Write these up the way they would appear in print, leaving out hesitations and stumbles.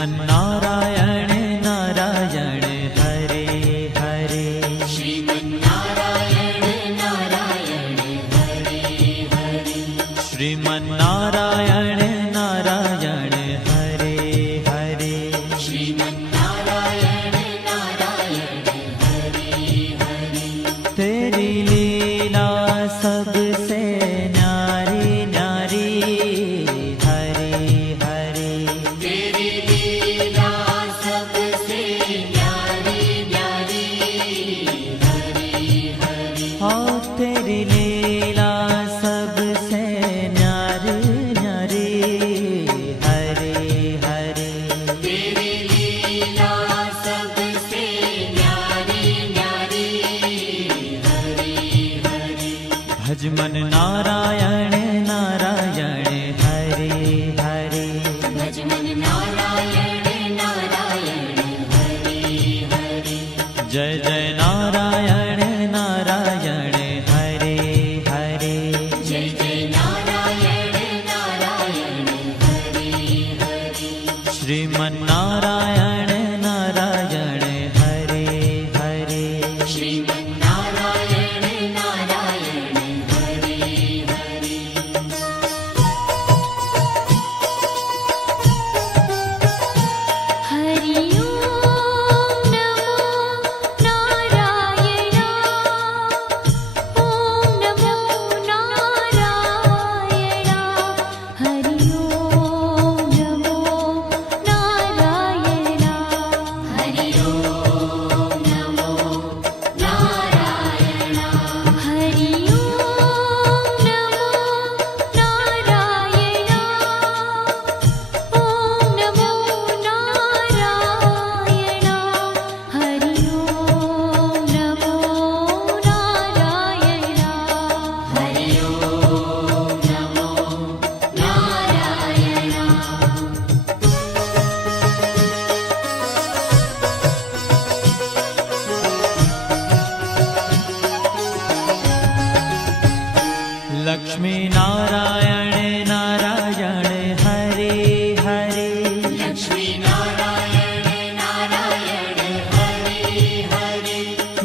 श्रीमन्नारायण नारायण हरे हरे। श्रीमन्नारायण नारायण हरे हरे। श्रीमन्नारायण नारायण हरे हरे। श्रीमन्नारायण नारायण हरे हरे। तेरी लीला सबसे न्यारी न्यारी हरे हरे। तेरी लीला सबसे न्यारी न्यारी हरे हरे। हाँ तेरी लीला सबसे न्यारी न्यारी हरे हरे। तेरी लीला सबसे न्यारी न्यारी हरे हरे। भज मन नारायण नारायण हरे हरे। भज मन नारायण नारायण हरे हरे। जय जय नारायण नारायण हरे हरे। जय जय नारायण नारायण हरे हरे। श्रीमन्नारायण नारायण हरे हरे। श्रीमन्नारायण नारायण हरे हरे। हरि ओम नमो नारायण। ओम नमो नारायण। हरि ओम नमो नारायण। हरि ओम नमो नारायण। हरि ओम नमो नारायण। ओम नमो नारायण। हरि ओम नमो नारायण। हरि ओम नमो नारायण। लक्ष्मी नारायण नारायण हरे हरे। लक्ष्मी नारायण नारायण हरे हरे।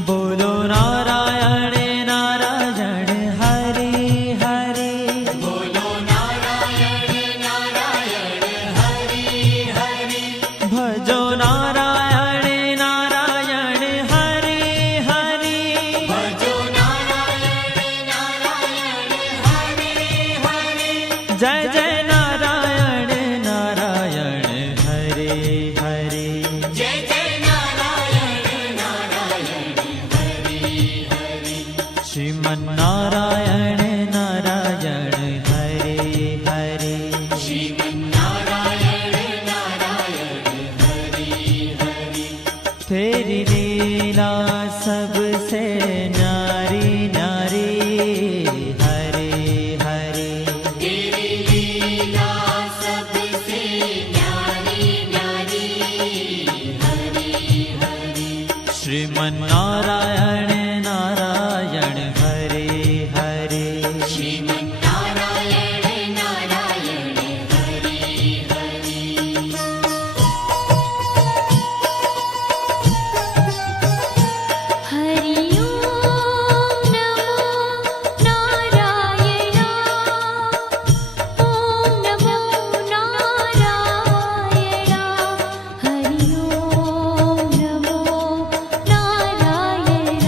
बोलो नारायण नारायण हरे हरे। बोलो नारायण नारायण हरे हरे। भजो नारायण नारायण हरे हरे। भजो नारायण नारायण हरे हरे। जय जय नारायण नारायण हरे हरे। जय जय नारायण नारायण हरे हरे। श्रीमन्नारायण नारायण हरे हरे। श्रीमन्नारायण नारायण हरे हरे। तेरी लीला सबसे न्यारी न्यारी हरे हरे। तेरी लीला सबसे न्यारी न्यारी हरे हरे। श्रीमन्नारायण नारायण हरे हरे। श्रीमन्नारायण नारायण हरे हरे। हरि ओम नमो नारायण। ओम नमो नारायण। हरि ओम नमो नारायण।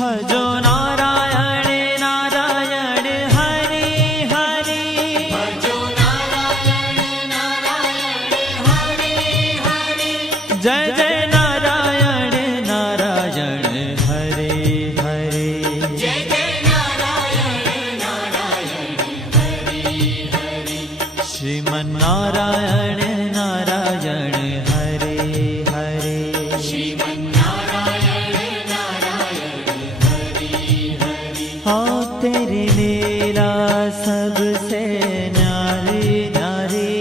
भजो नारायण नारायण हरे हरे भजो नारायण नारायण हरे हरे जय जय नारायण नारायण हरे हरे जय जय नारायण नारायण हरे हरे श्रीमन्नारायण नारायण हरे हरे श्रीमन्नारायण नारायण हरे हरे हाँ तेरी लीला सबसे न्यारी न्यारी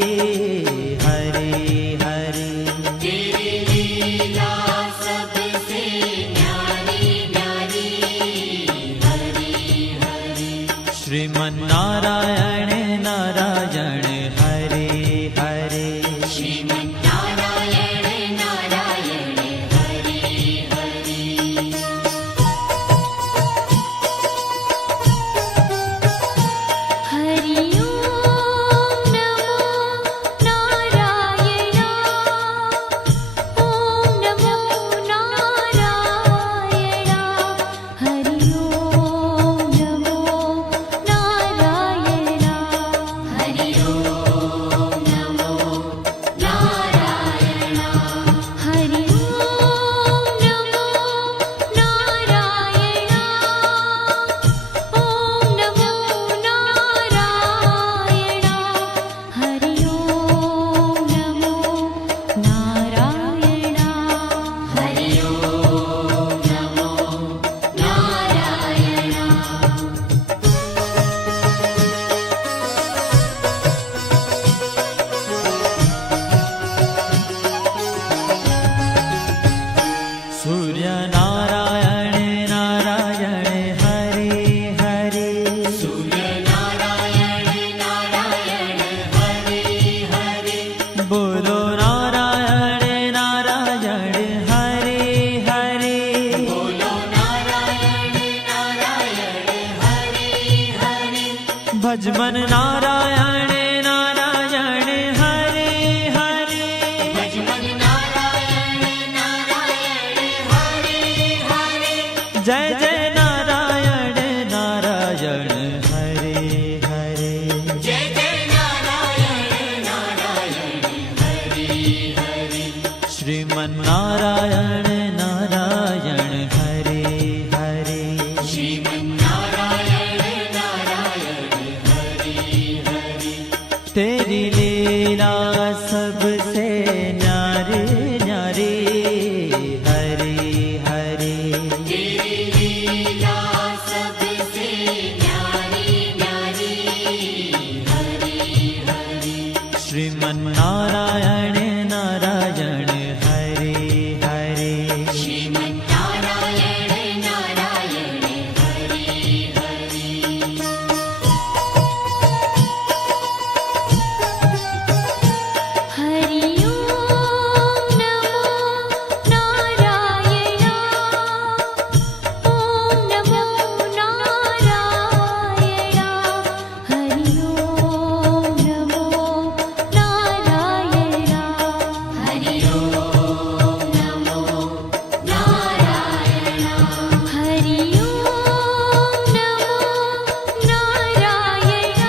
हरे हरे तेरी लीला सबसे न्यारी न्यारी हरे हरे श्रीमन्नारायण नारायण हरे हरे श्रीमन्नारायण नारायण हरे हरे हरि ओम नमो नारायण ओम नमो नारायण हरि ओम नमो नारायण हरि ओम नमो नारायण हरि ओम नमो नारायण ओम नमो नारायण हरि ओम नमो नारायण हरि ओम नमो नारायण सूर्य नारायण नारायण हरे हरे सूर्य नारायण नारायण हरे हरे बोलो नारायण नारायण हरे हरे बोलो नारायण नारायण हरे हरे भजमन नारायण नारायण हरे हरे भजमन नारायण नारायण हरे हरे जय जय नारायण नारायण हरे हरे जय जय नारायण नारायण हरे हरे श्रीमन्नारायण नारायण हरे हरे श्रीमन्नारायण नारायण हरे हरे तेरी लीला सबसे न्यारी न्यारी हरे हरे तेरी लीला सबसे न्यारी न्यारी हरे हरे श्रीमन्नारायण नारायण हरे हरे श्रीमन्नारायण नारायण हरे हरे हरि ओम नमो नारायण ओम नमो नारायण हरि ओम नमो नारायण हरि ओम नमो नारायण हरि ओम नमो नारायण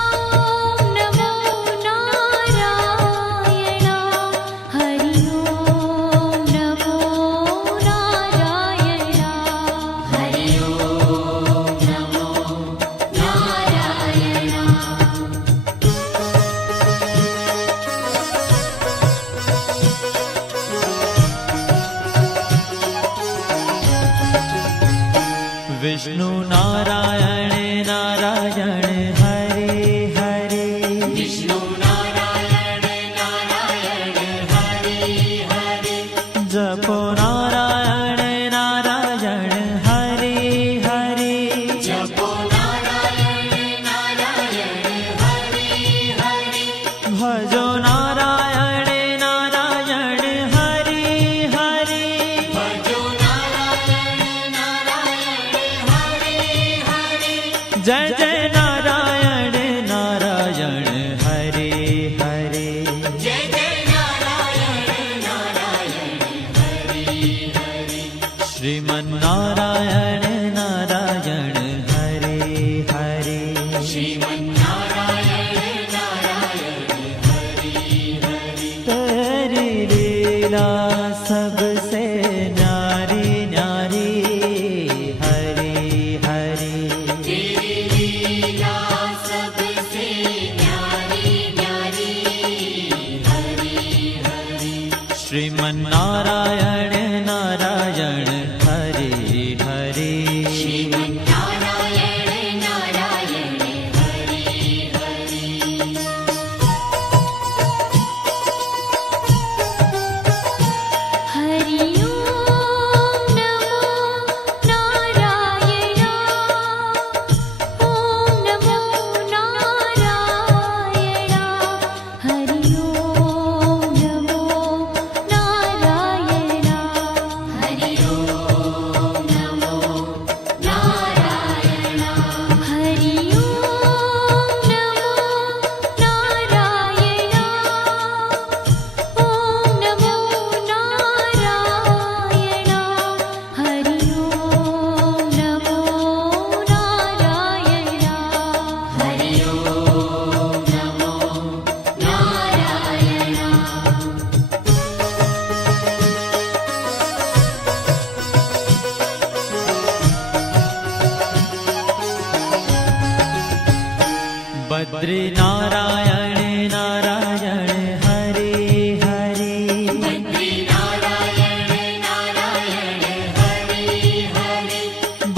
ओम नमो नारायण हरि ओम नमो नारायण हरि ओम नमो नारायण विष्णु नारायण नारायण हरे हरे विष्णु नारायण नारायण हरे हरे जपो नारायण नारायण हरे हरे जपो नारायण नारायण हरे हरे भजो नारायण नारायण हरे हरे भजो नारायण नारायण हरे हरे जय जय नारायण नारायण हरे हरे जय जय नारायण नारायण हरे हरे श्रीमन्नारायण नारायण हरे हरे श्रीमन्नारायण नारायण हरि हरि तेरी लीला सबसे न्यारी न्यारी हरे हरे तेरी लीला सबसे न्यारी न्यारी हरि हरि श्रीमन्नारायण नारायण हरे हरे श्रीमन्नारायण नारायण हरि हरि हरि ओम नमो नारायण ओम नमो नारायण हरि ओम नमो नारायण हरि ओम नमो नारायण हरि ओम नमो नारायण ओम नमो नारायण हरि ओम नमो नारायण हरि ओम नमो नारायण बद्री नारायण नारायण हरे हरे बद्री नारायण नारायण हरि हरि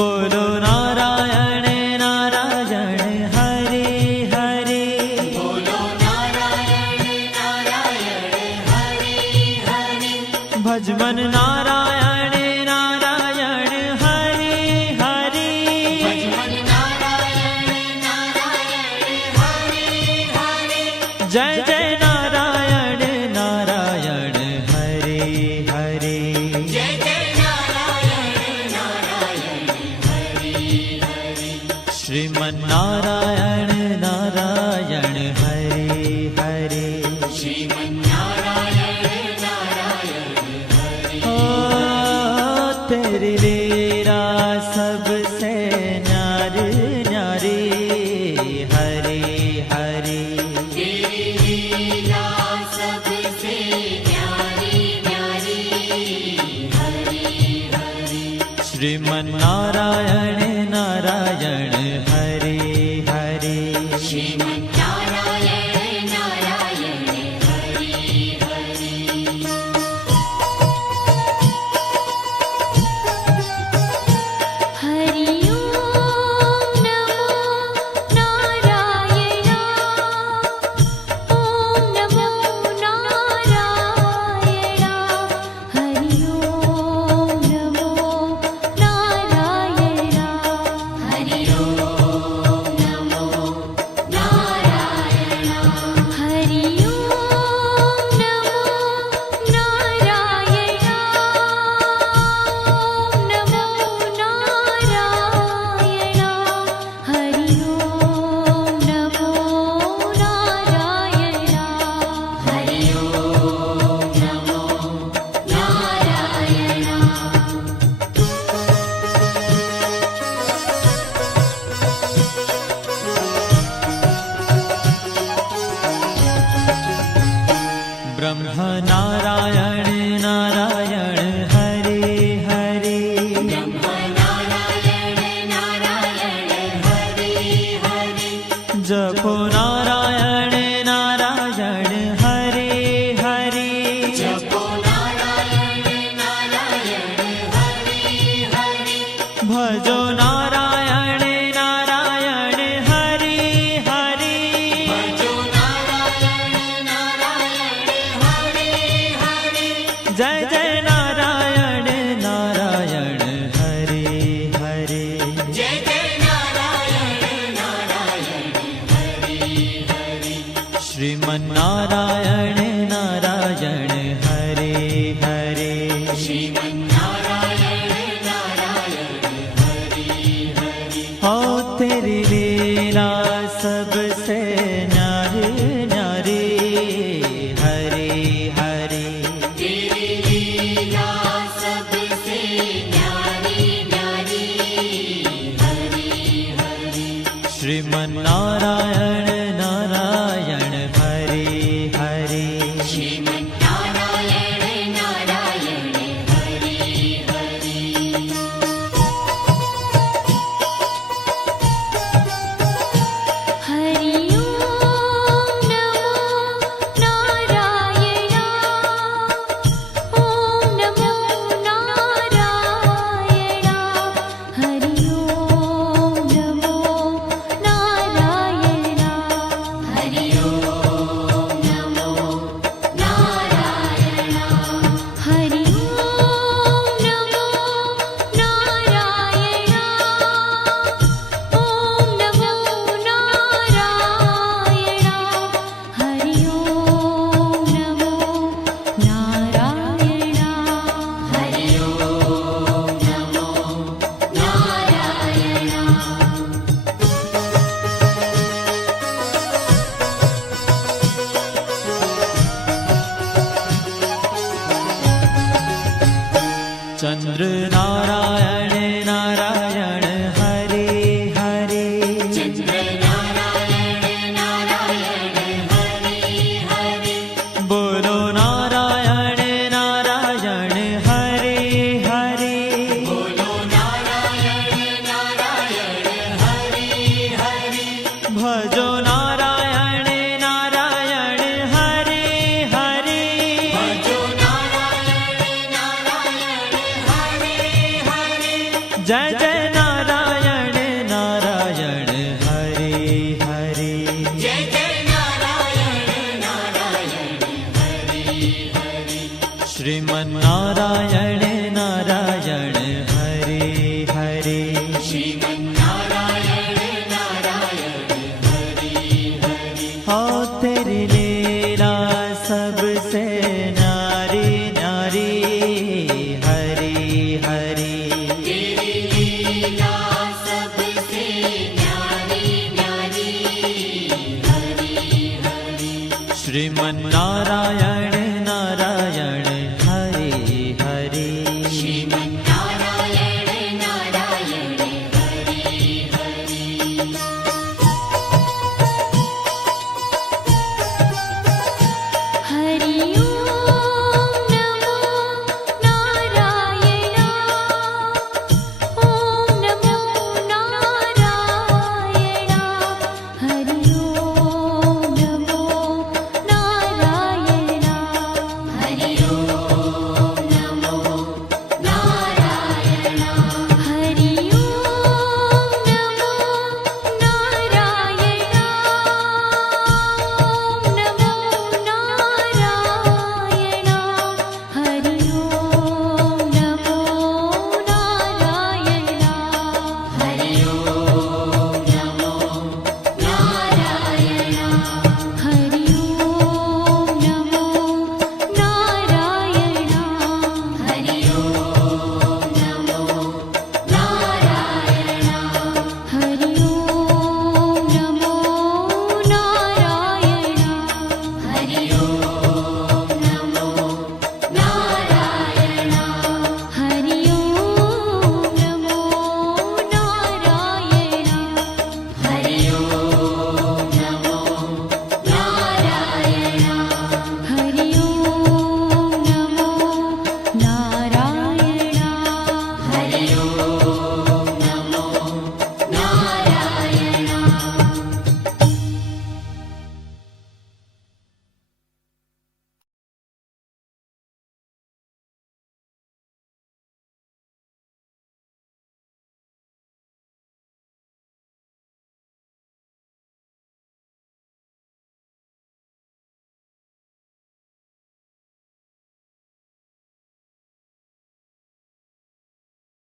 बोलो नारायण नारायण हरे हरे बोलो नारायण नारायण हरि हरि भजमन नारायण नारायण हरे हरे भजमन नारायण नारायण हरि हरि जय जय नारायण नारायण हरे हरे जय जय नारायण नारायण हरि हरि श्रीमन्नारायण नारायण हरे हरे श्रीमन्नारायण नारायण हरि ओ तेरी लीला सबसे न्यारी न्यारी हरे हरे तेरी लीला सबसे न्यारी न्यारी हरि हरि श्रीमन्नारायण नारायण हरे हरे श्रीमन्नारायण नारायण हरि हरि हरि ओम नमो नारायण ओम नमो नारायण हरि ओम नमो नारायण हरि ओम नमो नारायण हरि ओम नमो नारायण ओम नमो नारायण हरि ओम नमो नारायण हरि ओम नमो नारायण ब्रह्म नारायण नारायण हरे हरे ब्रह्म नारायण नारायण हरि हरि जपो नारायण नारायण हरे हरे जपो नारायण नारायण हरि हरि भजो नारायण नारायण हरे हरे भजो नारायण नारायण हरि हरि जय जय नारायण नारायण हरे हरे जय जय नारायण नारायण हरि हरि श्रीमन्नारायण नारायण हरे हरे श्रीमन्नारायण नारायण हरि हरि ओ तेरी लीला सबसे न्यारी न्यारी हरे हरे तेरी लीला सबसे न्यारी श्रीमन्नारायण नारायण हरे हरे श्रीमन्नारायण नारायण हरि हरि हरि ओम नमो नारायण ओम नमो नारायण हरि ओम नमो नारायण हरि ओम नमो नारायण हरि ओम नमो नारायण ओम नमो नारायण हरि ओम नमो नारायण हरि ओम नमो नारायण चंद्र नारायण नारायण हरे हरे चंद्र नारायण नारायण हरि हरि बोलो नारायण नारायण हरे हरे बोलो नारायण नारायण हरि हरि भजो नारायण नारायण हरे हरे भजो नारायण नारायण हरि हरि जय जय नारायण नारायण हरे हरे जय जय नारायण नारायण हरि हरि श्रीमन्नारायण नारायण हरे हरे श्रीमन्नारायण नारायण हरि हरि हो तेरी लीला सबसे न्यारी न्यारी हरे हरे तेरी लीला सबसे न्यारी न्यारी हरि हरि श्रीमन्नारायण